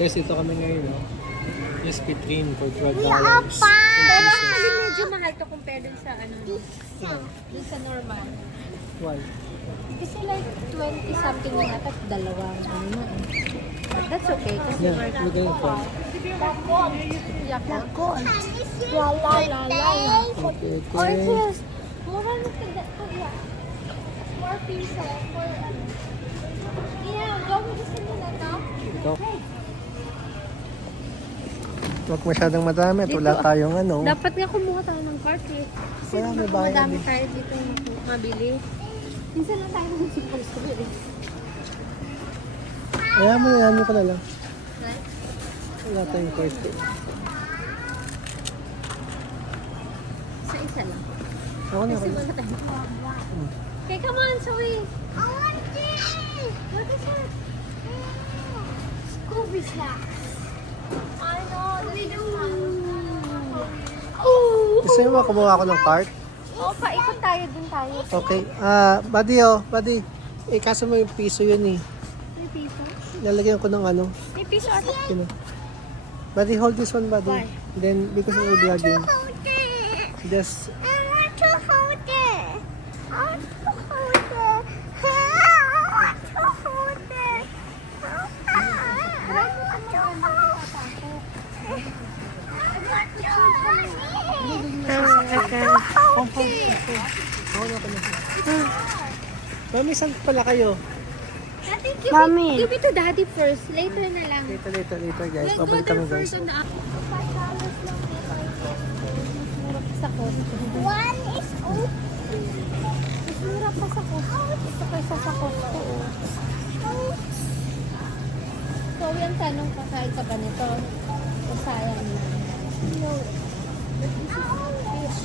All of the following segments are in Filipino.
Yes, ito kami ngayon, no? Yes, Pitrin for $12. Pero actually medyo mahal to compare dun sa ano, dun sa normal. Why? Kasi like 20 something na tapos dalawang ano na eh. But that's okay kasi Yeah, we're look at it. Yakult. La la la la. Okay, Or okay. just, mura na tigda to yeah. 4 piso for ano. Yeah, go mo gusto mo na to? Ito. Huwag masyadong madami at wala Dito. tayong ano. Dapat nga kumuha tayo ng cart eh. Kasi Wala, may baka bayan madami eh. tayo dito mabili. Minsan lang tayo ng supposed to be. Kaya mo yan, ko na lang. Wala tayong court eh. Sa isa lang. Ako na, Kasi ako na. wala tayo. Okay, come on, Zoe. I want this. What is it? Scooby snacks. I know. We do. Gusto mo kumuha ako ng cart? Oh, paikot tayo dun tayo. Okay. Buddy, buddy. Kaso mo yung piso yun eh. May piso? Lalagyan ko ng ano. May piso ata. Yun, buddy, hold this one, buddy. Why? Then, because we're vlogging. Just, I want to hold it. I want to hold it. I want to hold it. Mami, saan pala kayo? Mommy, give it to daddy first. Later na lang. Later, guys. Babalik kami, guys. One is open. Mas mura pa sa Costco. Ito kaysa sa Costco. So, yung tanong pa kahit sa ganito. O sayang lang. No. But this is fish.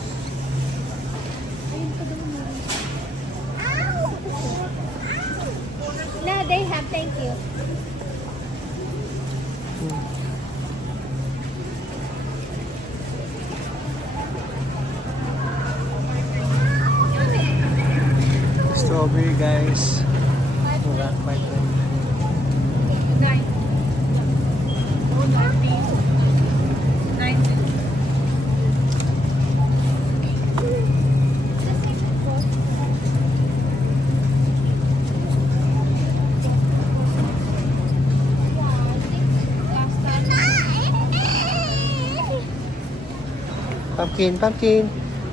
Ayun pa doon mo. No, they have. Thank you. Strawberry, guys. Mura, 5.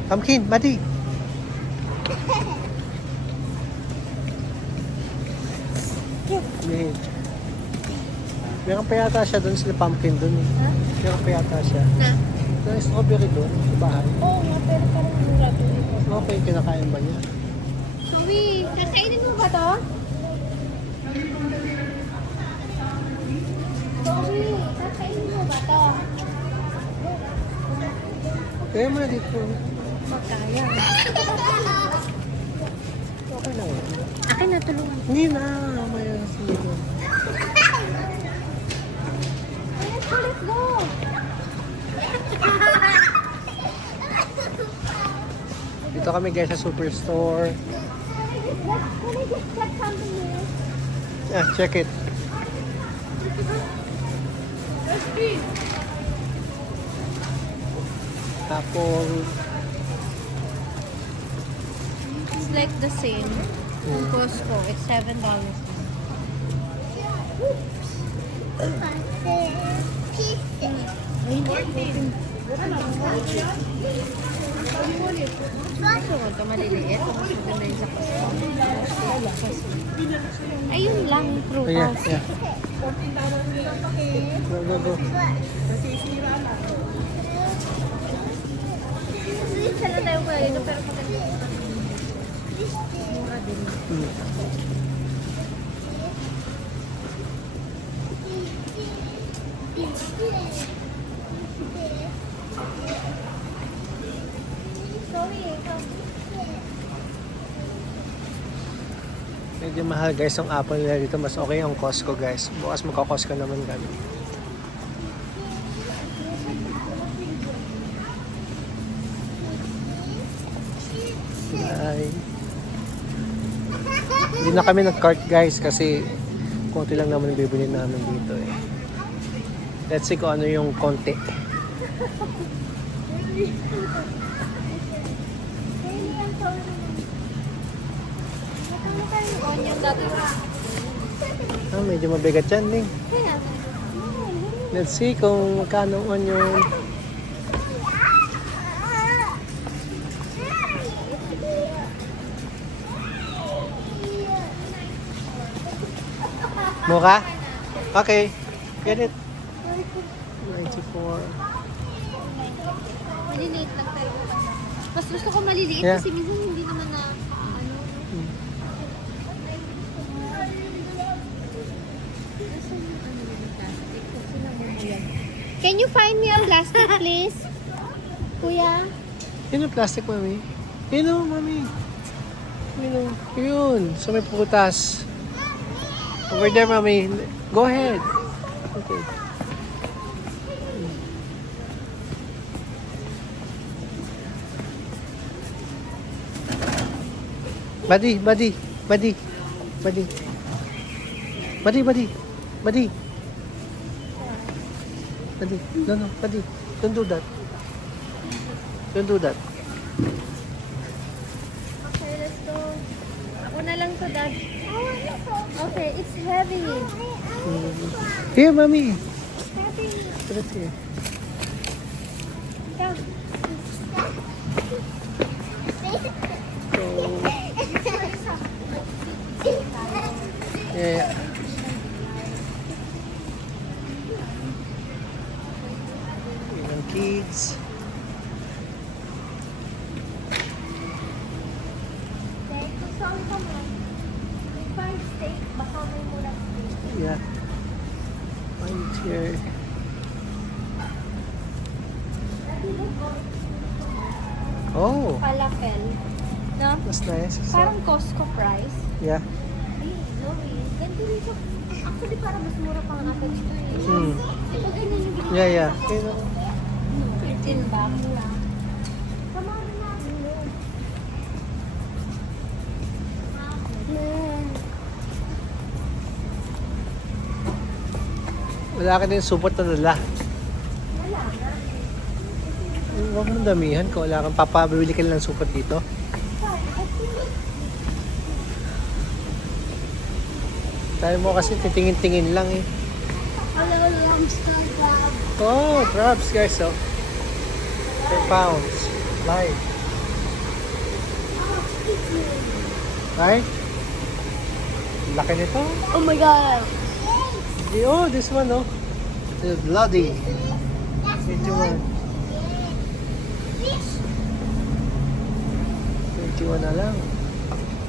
Pumpkin, buddy. Meron pa yata siya doon sila pumpkin doon eh. Ha? Meron pa yata siya. Na? May strawberry doon sa bahay. Oo nga, pero parang mura dito. Okay, kinakain ba niya? Zoe, kakainin mo ba to? Zoe, kakainin mo ba to? Kaya mo na dito. Magkaya. Okay lang. Akin na, tulungan. Hindi na. May sige. Let's go! Dito kami guys sa superstore. Can I just check something here? Check it. Tapos, It's like the same. Kung Costco, it's $7. Gusto ko ito maliliit. Gusto ko na yun sa Costco. Ayun lang, ayan, prutas. yeah. Go. Isa lang tayo kaya dito, pero maganda. Mura din. Medyo mahal guys ang apple nila dito. Mas okay ang Costco guys. Bukas magka-Costco naman kami. Bye. Hindi na kami nag-cart guys kasi konti lang naman yung bibili namin dito eh. Let's see kung ano yung konti. Onion gagawin. Ah, medyo mabigat yan, Ning. Kaya, Let's see kung magkano ang onion. Mukha? Okay. Get it. 94. maliliit lang tayo. Mas gusto ko maliliit Yeah. kasi minsan hindi naman na ano. Nasaan yung ano yung plastic? Kasi namumuyan. Can you find me a plastic, please? Kuya? Yun yung plastic, mami. Yun o, mami. Yun o. Yun. So may putas. Over there, mami. Go ahead. Okay. Buddy, buddy, buddy, buddy. Buddy, buddy, buddy. Buddy, no, buddy. Don't do that. Don't do that. Okay, let's go. Ako na lang to, Dad. Okay, it's heavy. Here, mommy. Heavy. Put it here. Come. So, yeah. Ilang kids. Sorry ka mo. May five steak, baka may murang steak. Yeah. Right here. Oh, Falafel. No? that's nice. So, Parang Costco price. yeah. Ay, Zoe. Ganito dito. Actually, parang mas mura pang average ko eh. Hmm. Ito ganyan yung ginagawa. Yeah, yeah. You know. 15 bucks lang. Come on na. Wala ka din supot na nila. Huwag mong damihan kung wala kang papabili ka lang ng supot dito. Tayo mo kasi titingin-tingin lang eh. Hello, lobster crab. Oh, crabs guys, oh. 10 pounds. Live. Right? Laki nito. Oh my God. Oh, this one, oh. It's bloody. 21. 21 na lang.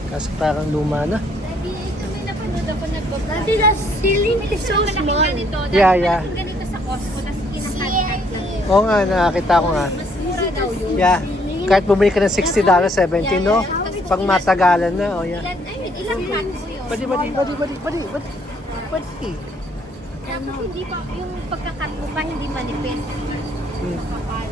Kasi parang luma na. Daddy, ito may napanood ako nagbablog. Daddy, that ceiling is so small. Ganito, Yeah, yeah. Ganito sa Costco, tapos kinakalikat lang. Oo nga, nakakita ko nga. Mas mura daw yun. Yeah. Kahit bumili ka ng $60, 70, no? Pag matagalan na, oh yeah. Ilang cut po yun? Badi. Tapos hindi pa, yung pagkakat mo pa hindi manipis. Kapal.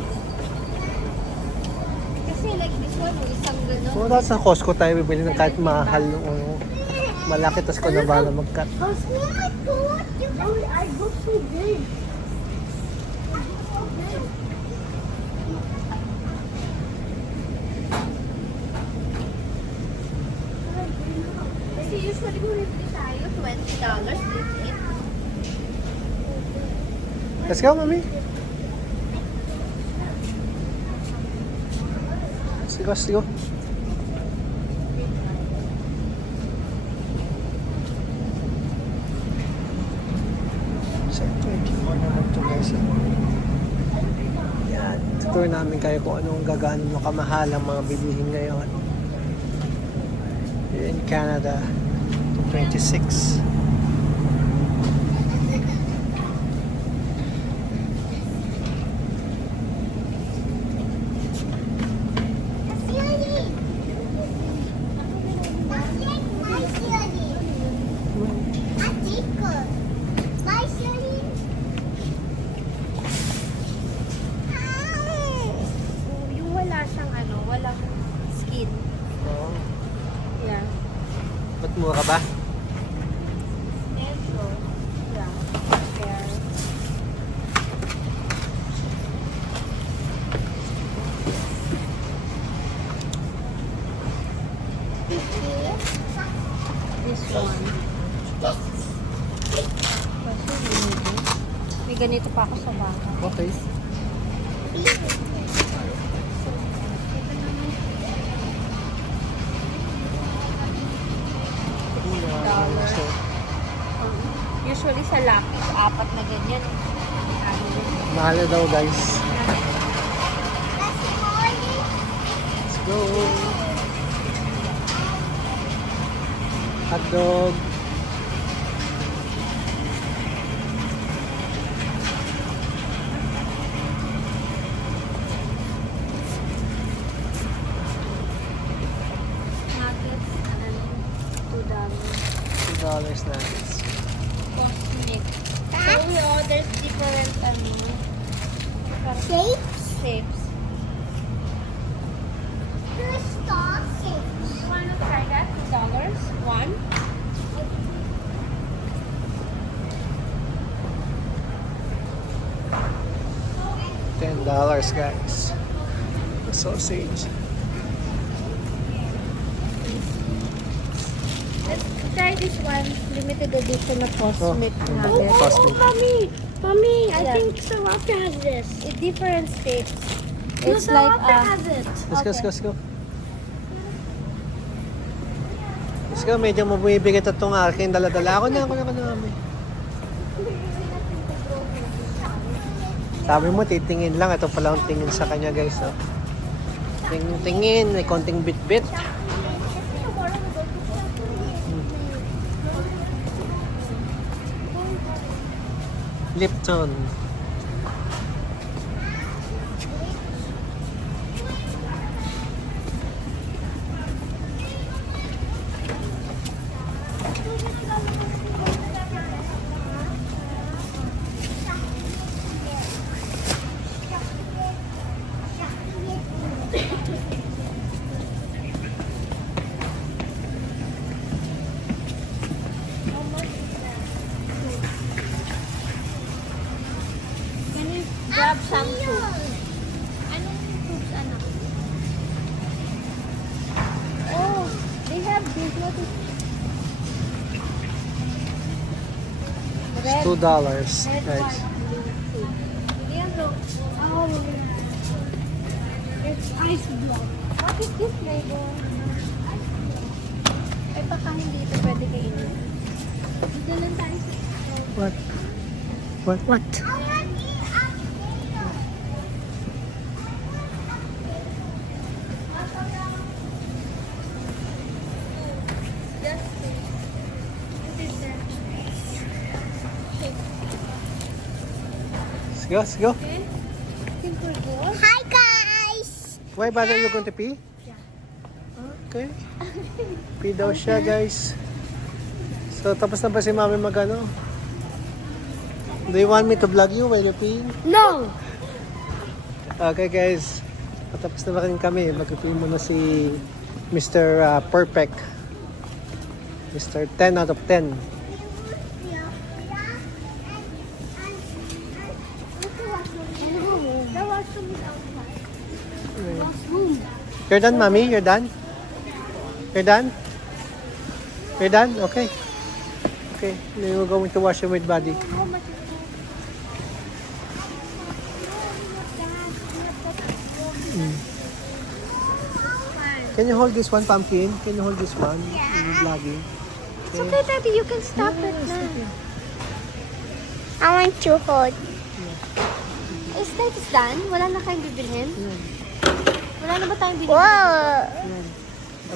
Kasi like this one, isang gano'n. Kung sa Costco tayo bibili ng kahit mahal, ano, malaki, tas ko na bala mag-cut. Kasi usually kung bibili tayo, $20 legit. Let's go, mami. Let's go. So, 24 naman ito guys. Yan. Tutur namin kayo kung anong gagaano mo kamahal ang mga bilihin ngayon. Here in Canada, 26. Yung wala siyang ano, walang skin. Oh. Yeah. Ba't mura ba? ganito pa ako sa baka. Okay. So, Usually sa Lucky's, 4 na ganyan. mahal na daw guys. Let's go. Hotdog. Nuggets and $2. $2 nuggets. Cosmic. So we ordered different shapes. You want to try that? $2. One. $10 guys. The sausage. Let's try this one. Limited edition of Cosmic Oh, Nuggets. Cosmic. Mommy, I Yeah. think Sriracha has this. It's different shapes. No, It's like Sriracha has it. Let's go. Let's go, medyo mabubigat itong aking dala-dala. Ako na, mami. Sabi mo, titingin lang. Ito pala ang tingin sa kanya, guys. Oh. Tingin, may konting bit-bit. Lipton. Can you grab some soup? Anong soups, anak? Oh, they have this. What is It's red? $2, Red guys. one. Yellow. Oh, It's ice block. what is this flavor? Ay, baka hindi ito pwede kainin. Dito lang tayo sa What? What? Let's go. Okay. Think we're good? Hi guys. Why bother you going to pee? Okay. Pee daw siya, guys. So, tapos na ba si mami magano? Do you want me to vlog you while you pee? No. Okay, guys. Tapos na ba rin kami? Mag-pee muna si Mr. Perfect. Mr. 10 out of 10. The washroom is outside. You're done, mommy? You're done? You're done? You're done? Okay. Okay. Then we're going to wash him with body. How much is it? Can you hold this one, pumpkin? Can you hold this one? You're vlogging. It's okay, Daddy. You can stop it na. I want to hold. Is that is done? Wala na kayong bibilhin? Wala na ba tayong bilhin? Whoa.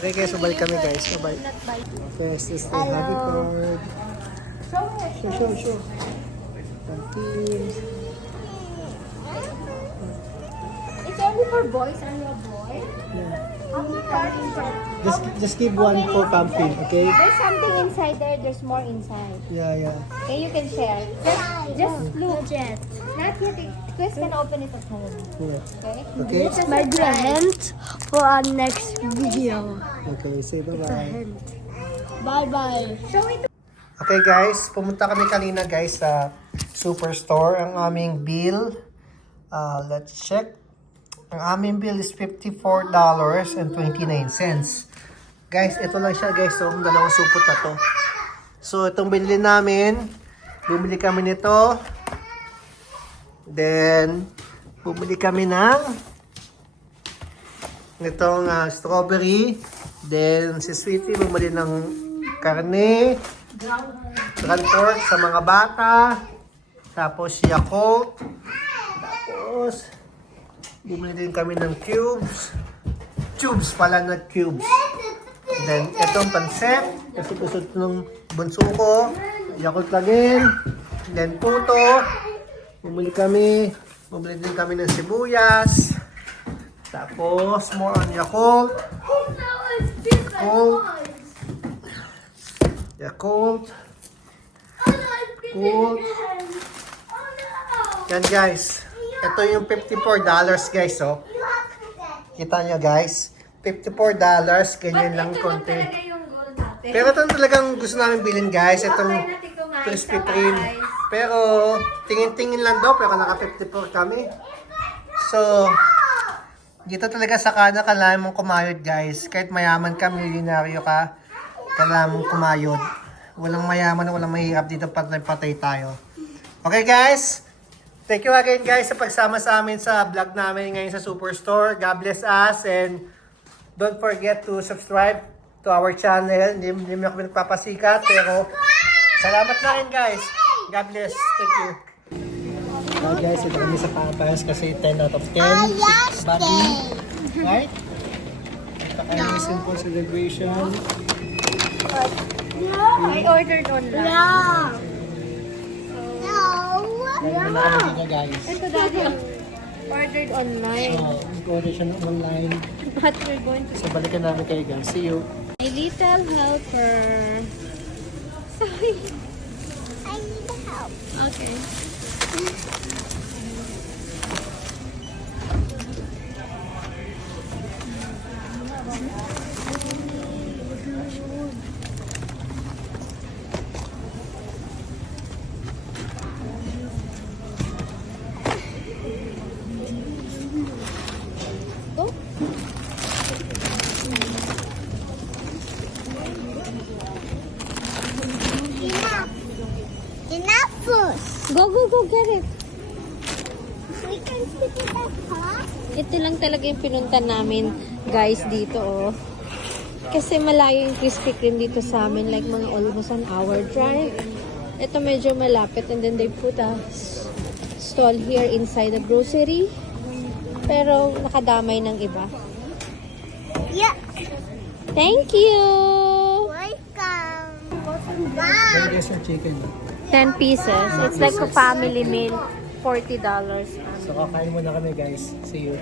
Okay, guys. Babalik kami, guys. Bye-bye. Not buy. Okay, this is the happy card. Show it. Show. Pumpkin. It's only for boys. Are you a boy? Yeah. How many cards for? Just give one for pumpkin, okay? There's something inside there. There's more inside. Yeah. Okay, you can share. Just look. Not yet. Chris can open it at home. Yeah. Okay? Okay? My hint for our next video. Okay, say bye-bye. Bye bye. Show it. Okay guys, pumunta kami kanina guys sa Superstore. Ang aming bill, let's check. Ang aming bill is $54.29. Guys, ito lang siya guys. So, ang dalawang supot na to. So, itong binili namin, bumili kami nito. Then, bumili kami ng itong strawberry. Then, si Sweetie bumili ng karne, ground pork sa mga bata. Tapos, Yakult. Tapos, bumili din kami ng cubes. Tubes pala, not cubes. Then, itong pansit. Kasi gusto ng bunso ko. Yakult na din. Then, puto. Bumili din kami ng sibuyas. Tapos, more on Yakult. Yakult. Yakult. Yan guys. Ito yung $54 guys, oh. Kita nyo guys. $54. Ganyan lang konti. Pero ito talagang gusto namin bilhin guys. Itong Krispy Kreme. Pero tingin-tingin lang daw. Pero naka 54 kami. So, dito talaga sa Canada kailangan mong kumayod guys. Kahit mayaman ka, milyonaryo ka, kailangan mong kumayod. Walang mayaman, walang mahirap dito patay tayo. Okay guys? Thank you again guys sa pagsama sa amin sa vlog namin ngayon sa Superstore. God bless us and don't forget to subscribe to our channel. Hindi mo kami nagpapasikat pero salamat na rin guys. God bless. Thank you. Hi guys, ito kami sa Pampers kasi 10 out of 10. Bobby. Right? Ito kayo simple celebration. I ordered online. Kaya na kami dito guys. Ito daddy, ordered online. So, mag-order siya na online. But we're going to... So, balikan namin kayo guys. See you. My little helper. Sorry. I need help. Okay. Go. Enough food. Go, get it. We can sit in the car. Ito lang talaga yung pinunta namin, guys, dito, oh. Kasi malayo yung Krispy Kreme dito sa amin, like mga almost an hour drive. Ito medyo malapit and then they put a stall here inside the grocery. Pero nakadamay ng iba. Yeah. Thank you! Welcome. There is your chicken. 10 pieces. It's like a family meal. $40. So, kakain muna kami guys. See you.